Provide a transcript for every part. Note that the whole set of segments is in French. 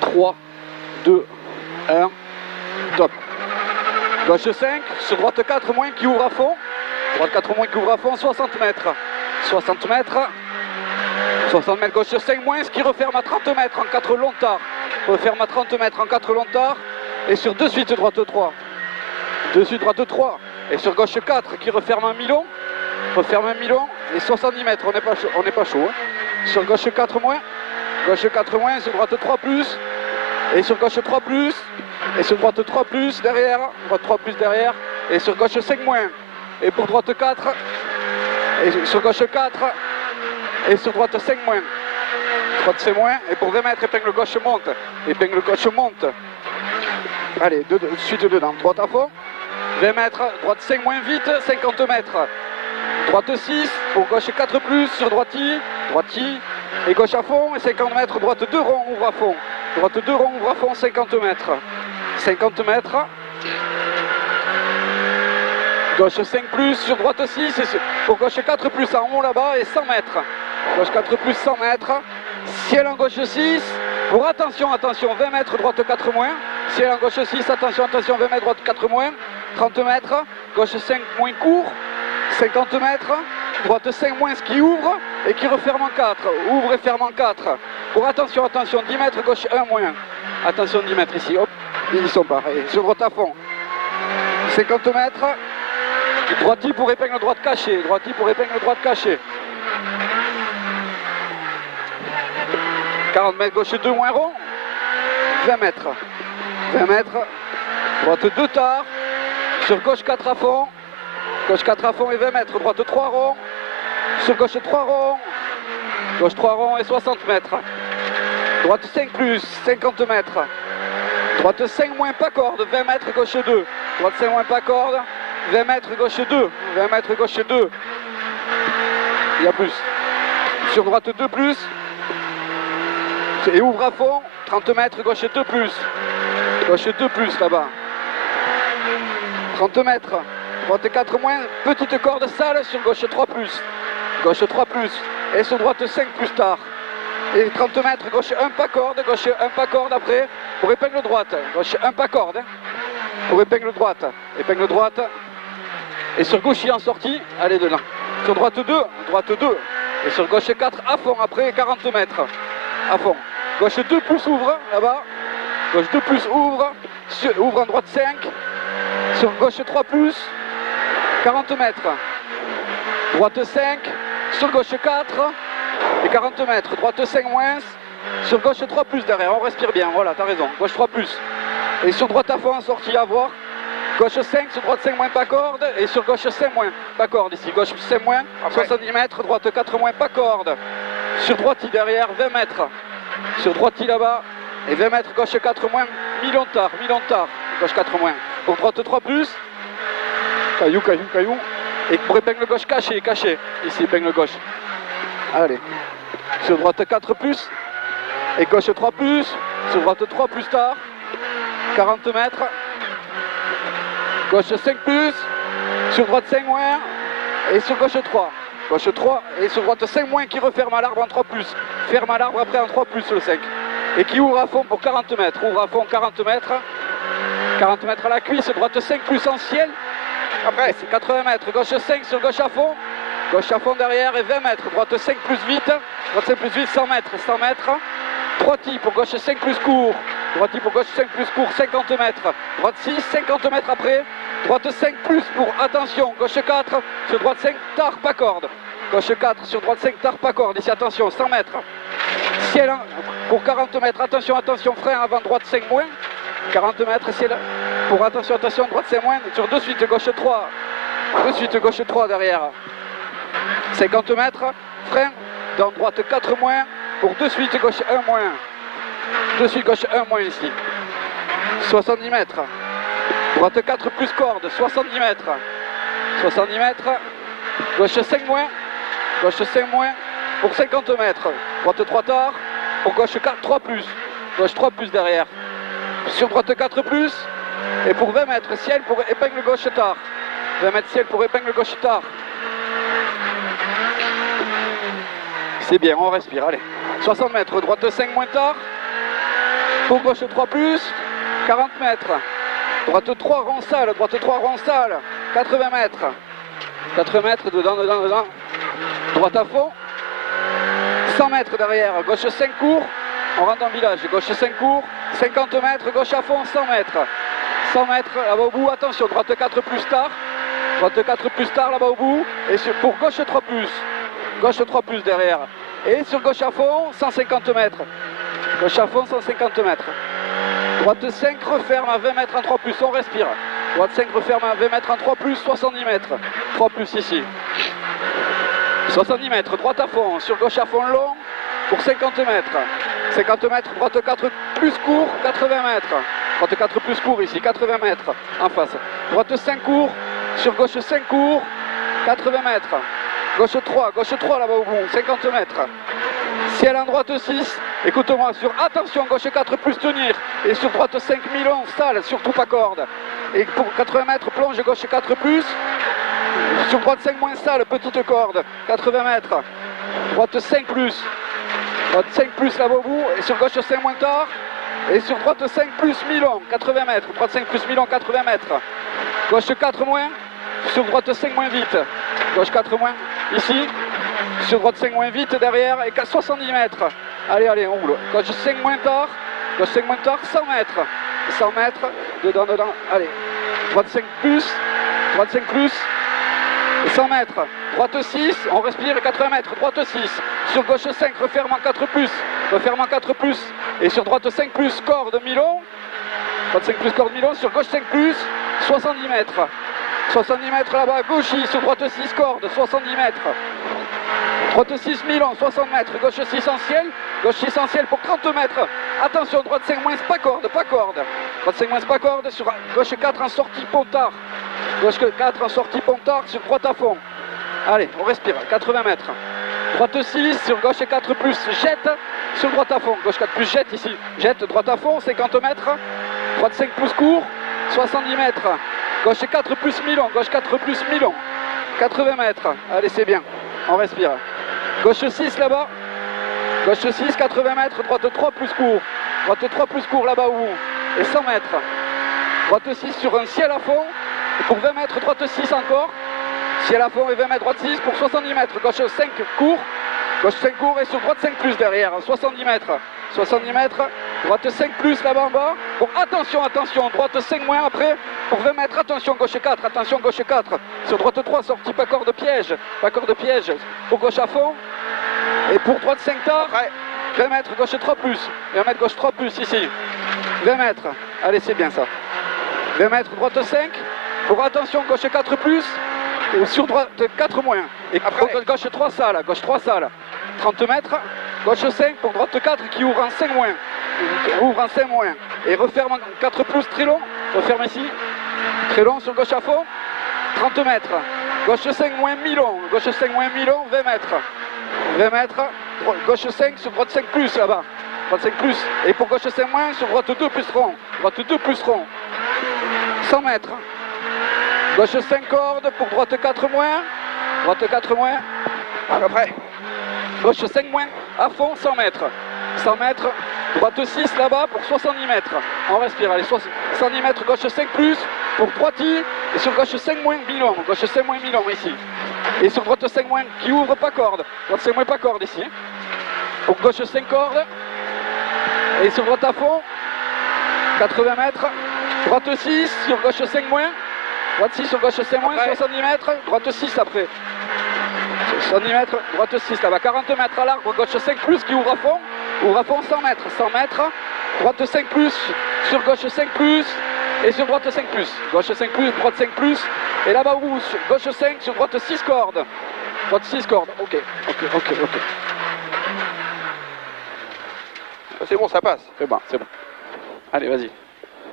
3, 2, 1, top. Gauche 5, sur droite 4 moins qui ouvre à fond. Droite 4 moins qui ouvre à fond, 60 mètres. 60 mètres. 60 mètres, gauche 5 moins, ce qui referme à 30 mètres en 4 longs tards. Referme à 30 mètres en 4 longs tards. Et sur de suite droite 3. De suite droite 3. Et sur gauche 4 qui referme un mi-long. Referme un mi-long. Et 70 mètres, on n'est pas chaud. Hein. Sur gauche 4 moins. Gauche 4 moins, sur droite 3 plus. Et sur gauche 3 plus. Et sur droite 3 plus derrière. Droite 3 plus derrière. Et sur gauche 5 moins. Et pour droite 4. Et sur gauche 4. Et sur droite 5 moins. Droite 5 moins. Et pour 20 mètres, épingle gauche monte. Épingle gauche monte. Allez, suite dedans. Droite à fond. 20 mètres. Droite 5 moins vite. 50 mètres. Droite 6. Pour gauche 4 plus. Sur droite I. Droite I. Et gauche à fond. Et 50 mètres. Droite 2 rond. Ouvre à fond. Droite 2 rond. Ouvre à fond. 50 mètres. 50 mètres. Gauche 5 plus. Sur droite 6. Et pour gauche 4 plus. En haut là-bas. Et 100 mètres. Gauche 4 plus 100 mètres. Ciel en gauche 6. Pour attention, attention, 20 mètres, droite 4 moins. Ciel en gauche 6, attention, attention, 20 mètres, droite 4 moins. 30 mètres, gauche 5 moins court. 50 mètres, droite 5 moins, ce qui ouvre et qui referme en 4. Ouvre et ferme en 4. Pour attention, attention, 10 mètres, gauche 1 moins. Attention, 10 mètres ici, hop, ils y sont pas. Et sur droite à fond. 50 mètres, droite pour épingle droite cachée. Droite pour épingle droite cachée. 40 mètres, gauche 2 moins rond. 20 mètres. 20 mètres. Droite 2 tard. Sur gauche 4 à fond. Gauche 4 à fond et 20 mètres. Droite 3 rond. Sur gauche 3 rond. Gauche 3 rond et 60 mètres. Droite 5 plus, 50 mètres. Droite 5 moins pas corde, 20 mètres, gauche 2. Droite 5 moins pas corde, 20 mètres, gauche 2. 20 mètres, gauche 2. Il y a plus. Sur droite 2 plus. Et ouvre à fond, 30 mètres, gauche 2 plus. Gauche 2 plus là-bas. 30 mètres, droite 4 moins, petite corde sale sur gauche 3 plus. Gauche 3 plus. Et sur droite 5 plus tard. Et 30 mètres, gauche 1 pas corde, gauche 1 pas corde après, pour épingle droite. Gauche 1 pas corde, hein, pour épingle droite. Épingle droite. Et sur gauche il en sortie, allez dedans. Sur droite 2, droite 2. Et sur gauche 4 à fond après, 40 mètres. À fond. Gauche 2 plus ouvre, là-bas. Gauche 2 plus ouvre. Ouvre en droite 5. Sur gauche 3 plus. 40 mètres. Droite 5. Sur gauche 4. Et 40 mètres. Droite 5 moins. Sur gauche 3 plus derrière. On respire bien. Voilà, t'as raison. Gauche 3 plus. Et sur droite à fond en sortie à voir. Gauche 5, sur droite 5 moins pas corde. Et sur gauche 5 moins pas corde ici. Gauche 5 moins. 70 mètres. Droite 4 moins pas corde. Sur droite derrière 20 mètres. Sur droite là-bas. Et 20 mètres. Gauche 4 moins. Mi-long tard. Mi-long tard. Gauche 4 moins. Pour droite 3 plus. Caillou, caillou, caillou. Et pour épingle gauche caché, caché. Ici, épingle gauche. Allez. Sur droite 4 plus. Et gauche 3 plus. Sur droite 3 plus tard. 40 mètres. Gauche 5 plus. Sur droite 5 moins. Et sur gauche 3. Gauche 3. Et sur droite 5 moins qui referme à l'arbre en 3 plus. Ferme à l'arbre après en 3 plus le 5. Et qui ouvre à fond pour 40 mètres. Ouvre à fond 40 mètres. 40 mètres à la cuisse. Droite 5 plus en ciel. Après, c'est 80 mètres. Gauche 5 sur gauche à fond. Gauche à fond derrière et 20 mètres. Droite 5 plus vite. Droite 5 plus vite, 100 mètres. 100 mètres. Droite pour gauche 5 plus court. Droite pour gauche 5 plus court, 50 mètres. Droite 6, 50 mètres après. Droite 5 plus pour, attention, gauche 4. Sur droite 5, tard, pas corde. Gauche 4, sur droite 5, tard, pas corde. Ici, attention, 100 mètres. Ciel pour 40 mètres. Attention, attention, frein avant, droite 5 moins. 40 mètres, ciel. Pour attention, attention, droite 5 moins. Sur de suite, gauche 3. De suite, gauche 3 derrière. 50 mètres. Frein dans droite 4 moins. Pour de suite, gauche 1 moins. De suite, gauche 1 moins ici. 70 mètres. Droite 4 plus corde, 70 mètres. 70 mètres. Gauche 5 moins. Gauche 5 moins. Pour 50 mètres. Droite 3 tard. Pour gauche 4, 3 plus. Gauche 3 plus derrière. Sur droite 4 plus. Et pour 20 mètres, ciel pour épingle gauche tard. 20 mètres ciel pour épingle gauche tard. C'est bien, on respire, allez. 60 mètres, droite 5 moins tard. Pour gauche 3 plus, 40 mètres. Droite 3 rond salle, droite 3 rond salle, 80 mètres. 80 mètres, dedans, dedans, dedans. Droite à fond. 100 mètres derrière, gauche 5 cours. On rentre dans le village, gauche 5 cours. 50 mètres, gauche à fond, 100 mètres. 100 mètres, là-bas au bout, attention, droite 4 plus tard. Droite 4 plus tard, là-bas au bout. Et pour gauche 3 plus. Gauche 3 plus derrière. Et sur gauche à fond, 150 mètres. Gauche à fond, 150 mètres. Droite 5 referme à 20 mètres en 3 plus, on respire. Droite 5 referme à 20 mètres en 3 plus, 70 mètres. 3 plus ici. 70 mètres, droite à fond, sur gauche à fond long pour 50 mètres. 50 mètres, droite 4 plus court, 80 mètres. Droite 4 plus court ici, 80 mètres en face. Droite 5 court, sur gauche 5 court, 80 mètres. Gauche 3 là-bas au bout, 50 mètres. Ciel en droite 6, écoute-moi, sur attention, gauche 4 plus tenir. Et sur droite 5 milons, salle, surtout pas corde. Et pour 80 mètres, plonge gauche 4 plus. Sur droite 5 moins salle, petite corde, 80 mètres. Droite 5 plus. Droite 5 plus là-bas au bout. Et sur gauche 5 moins tard. Et sur droite 5 plus milon, 80 mètres. Droite 5 plus milon, 80 mètres. Gauche 4 moins. Sur droite 5 moins vite. Gauche 4 moins ici. Sur droite 5 moins vite derrière et 70 mètres. Allez, allez, on roule. Gauche 5 moins tard. Gauche 5 moins tard, 100 mètres. 100 mètres. Dedans, dedans. Allez. Droite 5 plus. Droite 5 plus. 100 mètres. Droite 6. On respire 80 mètres. Droite 6. Sur gauche 5. Referme en 4 plus. Referme en 4 plus. Et sur droite 5 plus. Corde milon. Droite 5 plus corde milon. Sur gauche 5 plus. 70 mètres. 70 mètres là-bas, gauche, sur droite 6 corde, 70 mètres. Droite 6 milon, 60 mètres, gauche 6 en ciel, gauche 6 en ciel pour 30 mètres. Attention, droite 5 moins, pas corde, pas corde. Droite 5 moins, pas corde, sur gauche 4 en sortie pontard. Gauche 4 en sortie pontard, sur droite à fond. Allez, on respire, 80 mètres. Droite 6, sur gauche 4 plus, jette, sur droite à fond. Gauche 4 plus, jette ici. Jette, droite à fond, 50 mètres. Droite 5 plus court, 70 mètres. Gauche 4 plus milon, gauche 4 plus milon. 80 mètres. Allez, c'est bien. On respire. Gauche 6 là-bas. Gauche 6, 80 mètres. Droite 3 plus court. Droite 3 plus court là-bas où. Et 100 mètres. Droite 6 sur un ciel à fond. Et pour 20 mètres, droite 6 encore. Ciel à fond et 20 mètres, droite 6 pour 70 mètres. Gauche 5 court. Gauche 5 court et sur droite 5 plus derrière. 70 mètres. 70 mètres. Droite 5 plus là-bas en bas. Bon, attention, attention. Droite 5 moins après. Pour 20 mètres, attention, gauche 4. Attention, gauche 4. Sur droite 3, sortie, pas corde piège. Pas corde piège. Pour gauche à fond. Et pour droite 5 tard. 20 mètres, gauche 3 plus. 20 mètres, gauche 3 plus ici. 20 mètres. Allez, c'est bien ça. 20 mètres, droite 5. Pour attention, gauche 4 plus. Et sur droite 4 moins. Et après, gauche 3 salles. Gauche 3 salles. 30 mètres. Gauche 5 pour droite 4 qui ouvre en 5 moins. Ouvre en 5 moins. Et referme en 4 plus très long. Referme ici. Très long sur gauche à fond. 30 mètres. Gauche 5 moins milon. Gauche 5 moins milon, 20 mètres. 20 mètres. Gauche 5 sur droite 5 plus là-bas. Droite 5 plus. Et pour gauche 5 moins sur droite 2 plus rond. Droite 2 plus rond. 100 mètres. Gauche 5 cordes pour droite 4 moins. Droite 4 moins. Après. Gauche 5 moins. À fond, 100 mètres. 100 mètres. Droite 6 là-bas pour 70 mètres. On respire. Allez, 70 mètres. Gauche 5 plus pour droiti. Et sur gauche 5 moins milon. Gauche 5 moins milon ici. Et sur droite 5 moins qui ouvre pas corde. Droite 5 moins pas corde ici. Pour gauche 5 cordes. Et sur droite à fond. 80 mètres. Droite 6 sur gauche 5 moins. Droite 6 sur gauche 5 moins. 70 mètres. Droite 6 après. 70 mètres. Droite 6 là-bas. 40 mètres à l'arbre. Gauche 5 plus qui ouvre à fond. Ouvre à fond 100 mètres. 100 mètres. Droite 5 plus. Sur gauche 5 plus. Et sur droite 5 plus. Gauche 5 plus. Droite 5 plus. Et là-bas où gauche 5 sur droite 6 cordes. Droite 6 cordes. Ok. C'est bon, ça passe. C'est bon, c'est bon. Allez, vas-y.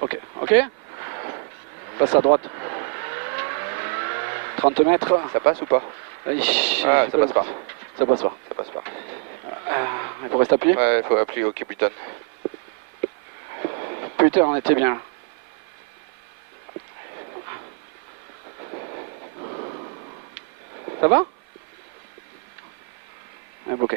Ok. Passe à droite. 30 mètres. Ça passe ou pas? Ah, ça passe pas. Ça passe pas. Ça passe pas. Il faut rester appuyé? Ouais, il faut appuyer OK button. Putain, on était bien là. Ça va? Ok.